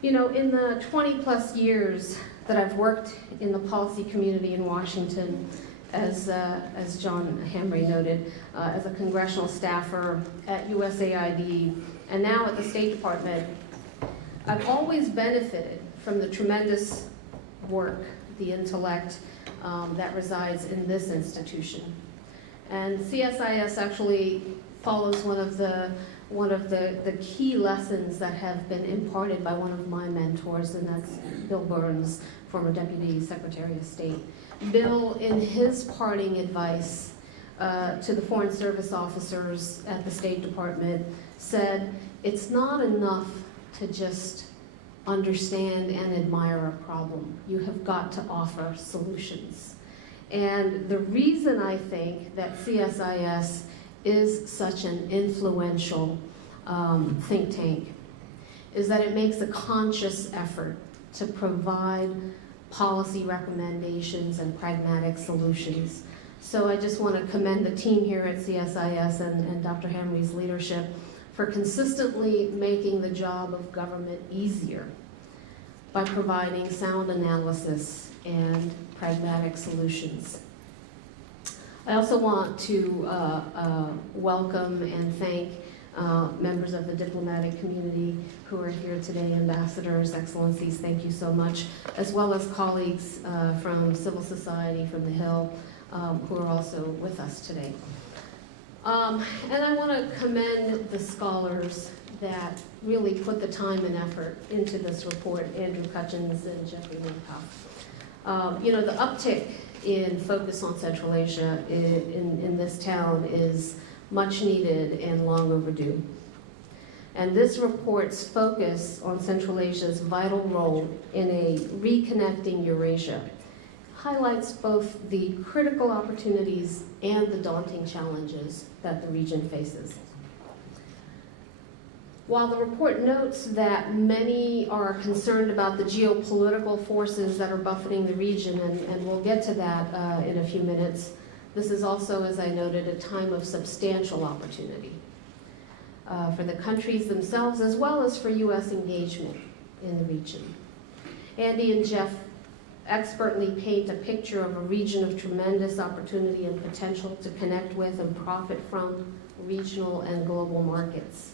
You know, in the 20-plus years that I've worked in the policy community in Washington, as John Hamre noted, as a congressional staffer at USAID, and now at the State Department, I've always benefited from the tremendous work, the intellect that resides in this institution. And CSIS actually follows one of the key lessons that have been imparted by one of my mentors, and that's Bill Burns, former Deputy Secretary of State. Bill, in his parting advice to the Foreign Service officers at the State Department, said, it's not enough to just understand and admire a problem. You have got to offer solutions. And the reason I think that CSIS is such an influential think tank is that it makes a conscious effort to provide policy recommendations and pragmatic solutions. So I just want to commend the team here at CSIS and Dr. Hamre's leadership for consistently making the job of government easier by providing sound analysis and pragmatic solutions. I also want to welcome and thank members of the diplomatic community who are here today, ambassadors, excellencies, thank you so much, as well as colleagues from civil society, from the Hill, who are also with us today. And I want to commend the scholars that really put the time and effort into this report, Andrew Cutchins and Jeffrey Minkoff. You know, the uptick in focus on Central Asia in this town is much needed and long overdue. And this report's focus on Central Asia's vital role in a reconnecting Eurasia highlights both the critical opportunities and the daunting challenges that the region faces. While the report notes that many are concerned about the geopolitical forces that are buffeting the region, and we'll get to that in a few minutes, this is also, as I noted, a time of substantial opportunity for the countries themselves as well as for U.S. engagement in the region. Andy and Jeff expertly paint a picture of a region of tremendous opportunity and potential to connect with and profit from regional and global markets.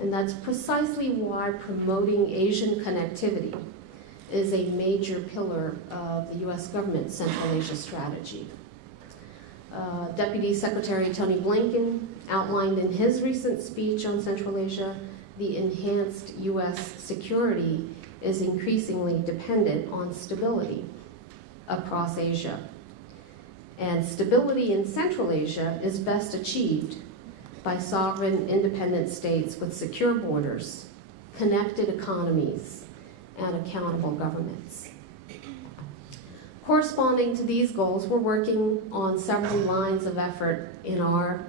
And that's precisely why promoting Asian connectivity is a major pillar of the U.S. government's Central Asia strategy. Deputy Secretary Tony Blinken outlined in his recent speech on Central Asia the enhanced U.S. security is increasingly dependent on stability across Asia. And stability in Central Asia is best achieved by sovereign, independent states with secure borders, connected economies, and accountable governments. Corresponding to these goals, we're working on several lines of effort in our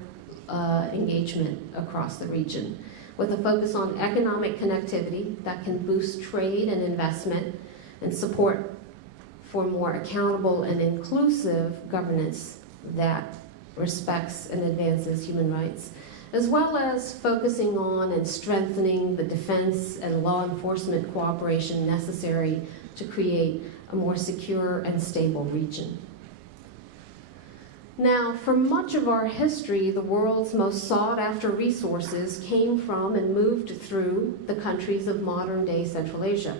engagement across the region, with a focus on economic connectivity that can boost trade and investment and support for more accountable and inclusive governance that respects and advances human rights, as well as focusing on and strengthening the defense and law enforcement cooperation necessary to create a more secure and stable region. Now, for much of our history, the world's most sought-after resources came from and moved through the countries of modern-day Central Asia.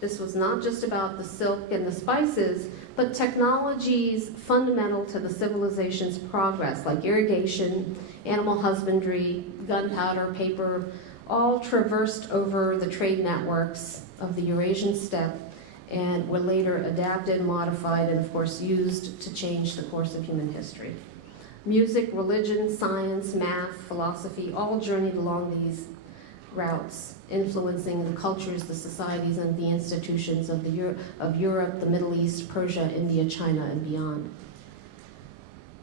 This was not just about the silk and the spices, but technologies fundamental to the civilization's progress, like irrigation, animal husbandry, gunpowder, paper, all traversed over the trade networks of the Eurasian steppe and were later adapted, modified, and of course used to change the course of human history. Music, religion, science, math, philosophy, all journeyed along these routes, influencing the cultures, the societies, and the institutions of Europe, the Middle East, Persia, India, China, and beyond.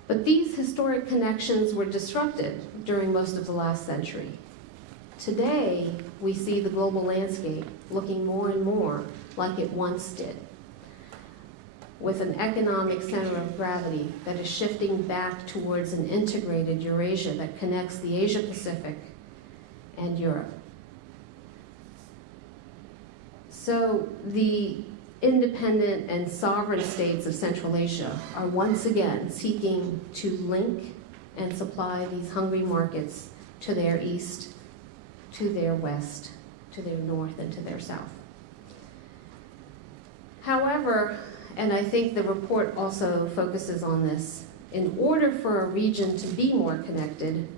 But these historic connections were disrupted during most of the last century. Today, we see the global landscape looking more and more like it once did, with an economic center of gravity that is shifting back towards an integrated Eurasia that connects the Asia-Pacific and Europe. So the independent and sovereign states of Central Asia are once again seeking to link and supply these hungry markets to their east, to their west, to their north, and to their south. However, and I think the report also focuses on this, in order for a region to be more connected,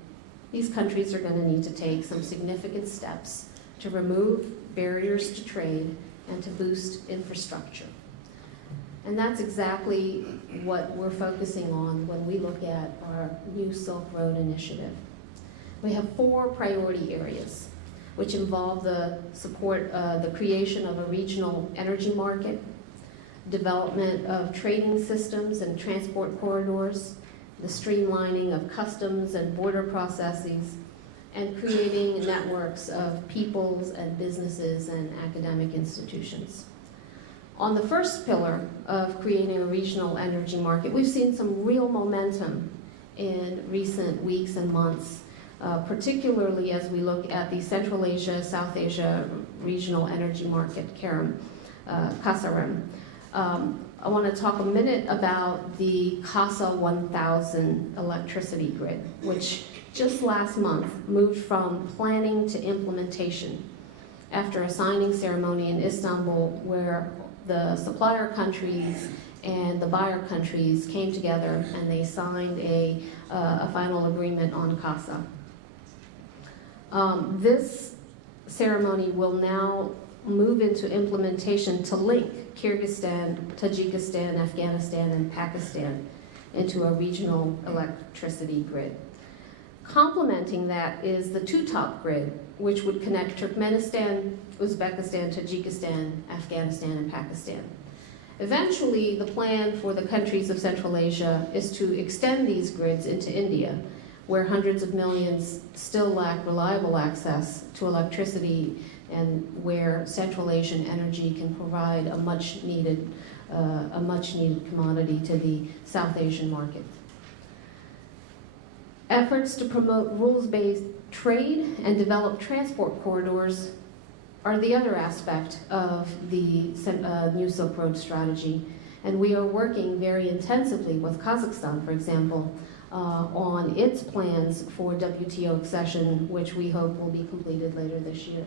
these countries are going to need to take some significant steps to remove barriers to trade and to boost infrastructure. And that's exactly what we're focusing on when we look at our new Silk Road Initiative. We have 4 priority areas, which involve the creation of a regional energy market, development of trading systems and transport corridors, the streamlining of customs and border processes, and creating networks of peoples and businesses and academic institutions. On the first pillar of creating a regional energy market, we've seen some real momentum in recent weeks and months, particularly as we look at the Central Asia, South Asia Regional Energy Market, CASAREM. I want to talk a minute about the CASA 1000 electricity grid, which just last month moved from planning to implementation after a signing ceremony in Istanbul where the supplier countries and the buyer countries came together and they signed a final agreement on CASA. This ceremony will now move into implementation to link Kyrgyzstan, Tajikistan, Afghanistan, and Pakistan into a regional electricity grid. Complementing that is the two-top grid, which would connect Turkmenistan, Uzbekistan, Tajikistan, Afghanistan, and Pakistan. Eventually, the plan for the countries of Central Asia is to extend these grids into India, where hundreds of millions still lack reliable access to electricity and where Central Asian energy can provide a much needed commodity to the South Asian market. Efforts to promote rules-based trade and develop transport corridors are the other aspect of the New Silk Road strategy. And we are working very intensively with Kazakhstan, for example, on its plans for WTO accession, which we hope will be completed later this year.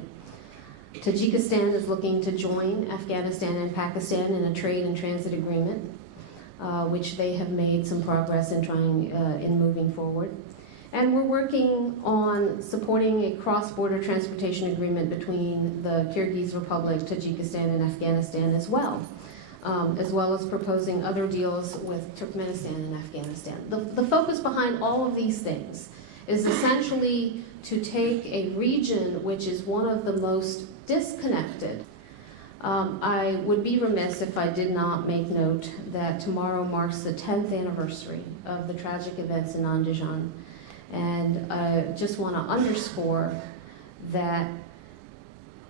Tajikistan is looking to join Afghanistan and Pakistan in a trade and transit agreement, which they have made some progress in moving forward. And we're working on supporting a cross-border transportation agreement between the Kyrgyz Republic, Tajikistan, and Afghanistan as well as proposing other deals with Turkmenistan and Afghanistan. The focus behind all of these things is essentially to take a region which is one of the most disconnected. I would be remiss if I did not make note that tomorrow marks the 10th anniversary of the tragic events in Andijan. And I just want to underscore that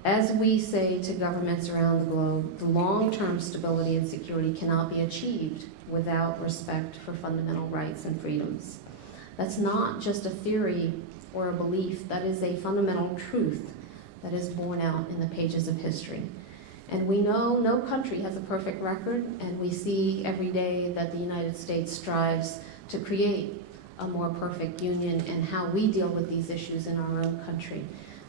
as we say to governments around the globe, the long-term stability and security cannot be achieved without respect for fundamental rights and freedoms. That's not just a theory or a belief, that is a fundamental truth that is borne out in the pages of history. And we know no country has a perfect record, and we see every day that the United States strives to create a more perfect union and how we deal with these issues in our own country.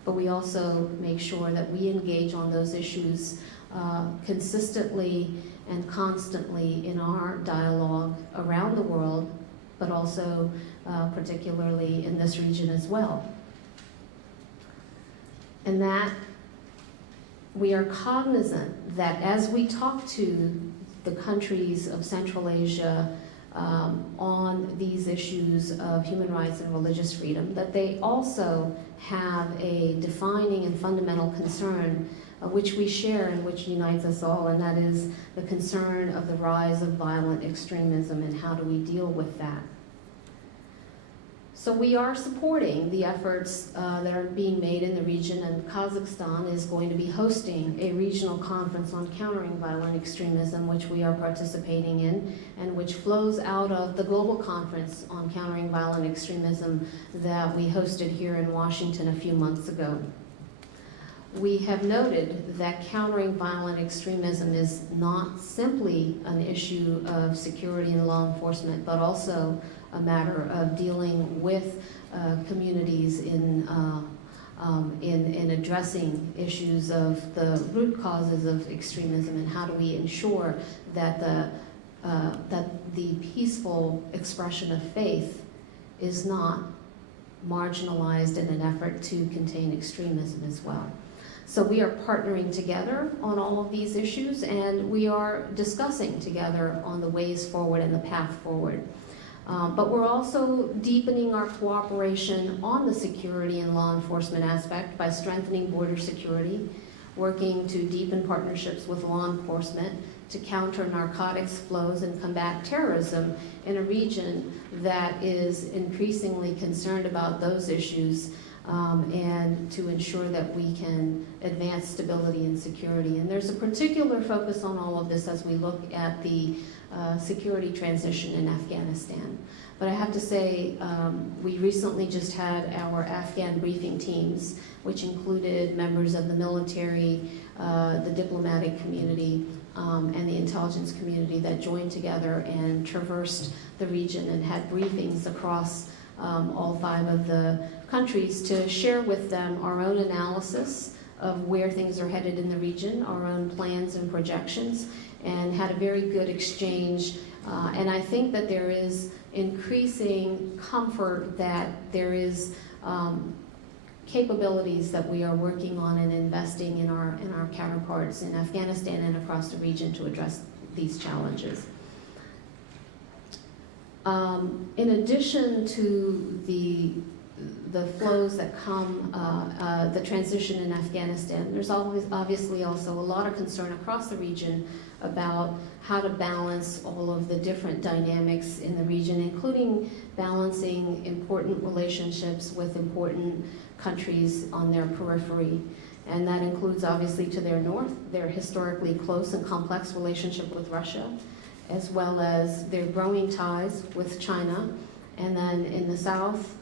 But we also make sure that we engage on those issues consistently and constantly in our dialogue around the world, but also particularly in this region as well. And that we are cognizant that as we talk to the countries of Central Asia on these issues of human rights and religious freedom, that they also have a defining and fundamental concern which we share and which unites us all, and that is the concern of the rise of violent extremism and how do we deal with that. So we are supporting the efforts that are being made in the region, and Kazakhstan is going to be hosting a regional conference on countering violent extremism, which we are participating in, and which flows out of the global conference on countering violent extremism that we hosted here in Washington a few months ago. we have noted that countering violent extremism is not simply an issue of security and law enforcement, but also a matter of dealing with communities in addressing issues of the root causes of extremism, and how do we ensure that the peaceful expression of faith is not marginalized in an effort to contain extremism as well. So we are partnering together on all of these issues, and we are discussing together on the ways forward and the path forward. But we're also deepening our cooperation on the security and law enforcement aspect by strengthening border security, working to deepen partnerships with law enforcement to counter narcotics flows and combat terrorism in a region that is increasingly concerned about those issues, and to ensure that we can advance stability and security. And there's a particular focus on all of this as we look at the security transition in Afghanistan. But I have to say, we recently just had our Afghan briefing teams, which included members of the military, the diplomatic community, and the intelligence community, that joined together and traversed the region and had briefings across all 5 of the countries to share with them our own analysis of where things are headed in the region, our own plans and projections, and had a very good exchange. And I think that there is increasing comfort that there is capabilities that we are working on and investing in our counterparts in Afghanistan and across the region to address these challenges. In addition to the flows that come, the transition in Afghanistan, there's obviously also a lot of concern across the region about how to balance all of the different dynamics in the region, including balancing important relationships with important countries on their periphery. And that includes, obviously, to their north, their historically close and complex relationship with Russia, as well as their growing ties with China. And then in the south,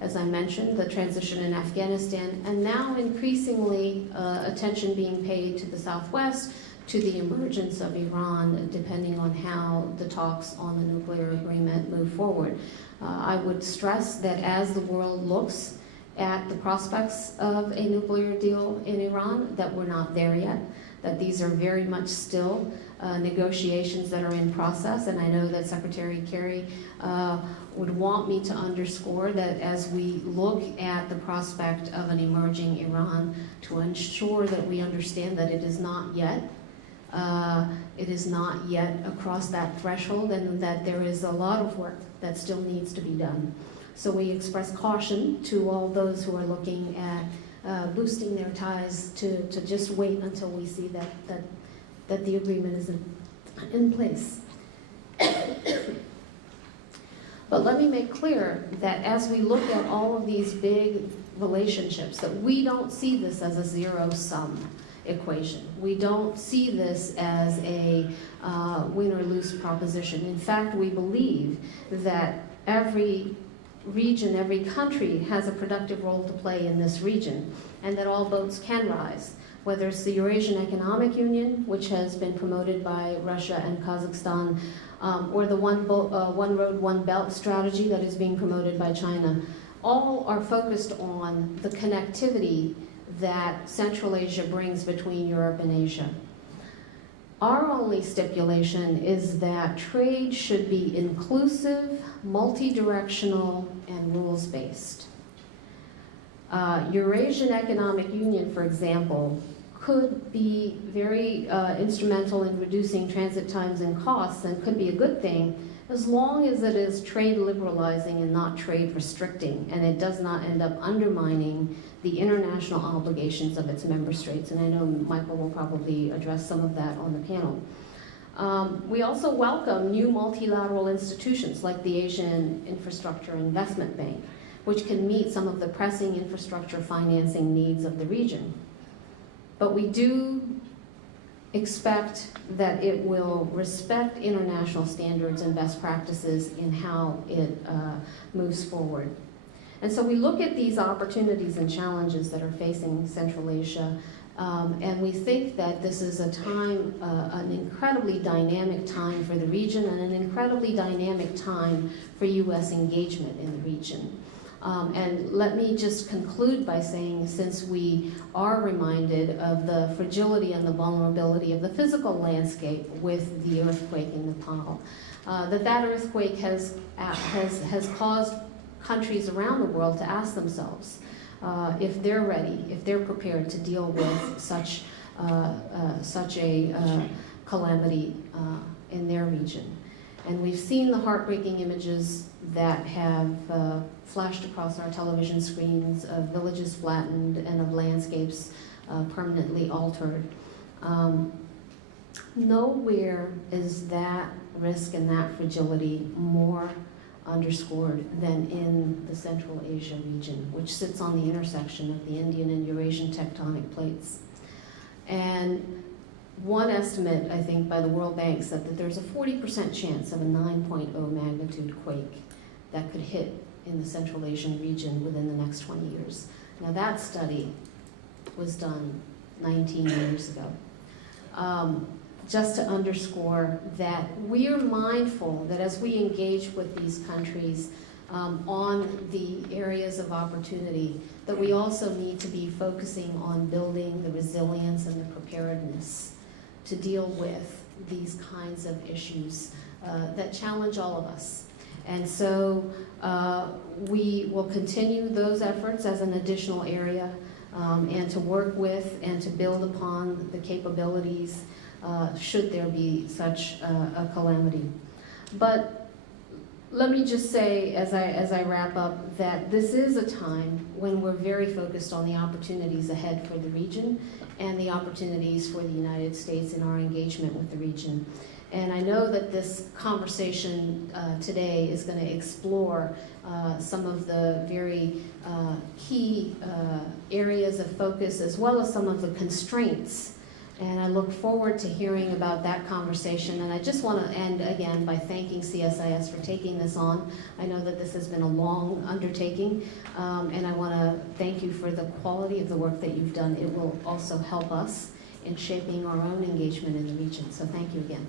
as I mentioned, the transition in Afghanistan, and now increasingly attention being paid to the southwest, to the emergence of Iran, depending on how the talks on the nuclear agreement move forward. I would stress that as the world looks at the prospects of a nuclear deal in Iran, that we're not there yet, that these are very much still negotiations that are in process. And I know that Secretary Kerry would want me to underscore that as we look at the prospect of an emerging Iran, to ensure that we understand that it is not yet across that threshold, and that there is a lot of work that still needs to be done. So we express caution to all those who are looking at boosting their ties to just wait until we see that the agreement is in place. But let me make clear that as we look at all of these big relationships, that we don't see this as a zero-sum equation. We don't see this as a win or lose proposition. In fact, we believe that every region, every country has a productive role to play in this region, and that all boats can rise. Whether it's the Eurasian Economic Union, which has been promoted by Russia and Kazakhstan, or the One Road, One Belt strategy that is being promoted by China, all are focused on the connectivity that Central Asia brings between Europe and Asia. Our only stipulation is that trade should be inclusive, multi-directional, and rules-based. Eurasian Economic Union, for example, could be very instrumental in reducing transit times and costs, and could be a good thing as long as it is trade liberalizing and not trade restricting, and it does not end up undermining the international obligations of its member states. And I know Michael will probably address some of that on the panel. We also welcome new multilateral institutions like the Asian Infrastructure Investment Bank, which can meet some of the pressing infrastructure financing needs of the region. But we do expect that it will respect international standards and best practices in how it moves forward. And so we look at these opportunities and challenges that are facing Central Asia, and we think that this is a time, an incredibly dynamic time for the region and an incredibly dynamic time for U.S. engagement in the region. And let me just conclude by saying, since we are reminded of the fragility and the vulnerability of the physical landscape with the earthquake in Nepal, that earthquake has caused countries around the world to ask themselves if they're ready, if they're prepared to deal with such a calamity in their region. And we've seen the heartbreaking images that have flashed across our television screens of villages flattened and of landscapes permanently altered. Nowhere is that risk and that fragility more underscored than in the Central Asia region, which sits on the intersection of the Indian and Eurasian tectonic plates. And one estimate, I think, by the World Bank said that there's a 40% chance of a 9.0 magnitude quake that could hit in the Central Asian region within the next 20 years. Now that study was done 19 years ago. Just to underscore that we are mindful that as we engage with these countries on the areas of opportunity, that we also need to be focusing on building the resilience and the preparedness to deal with these kinds of issues that challenge all of us. And so we will continue those efforts as an additional area and to work with and to build upon the capabilities should there be such a calamity. But let me just say, as I wrap up, that this is a time when we're very focused on the opportunities ahead for the region and the opportunities for the United States in our engagement with the region. And I know that this conversation today is going to explore some of the very key areas of focus, as well as some of the constraints. And I look forward to hearing about that conversation. And I just want to end again by thanking CSIS for taking this on. I know that this has been a long undertaking, and I want to thank you for the quality of the work that you've done. It will also help us in shaping our own engagement in the region. So thank you again.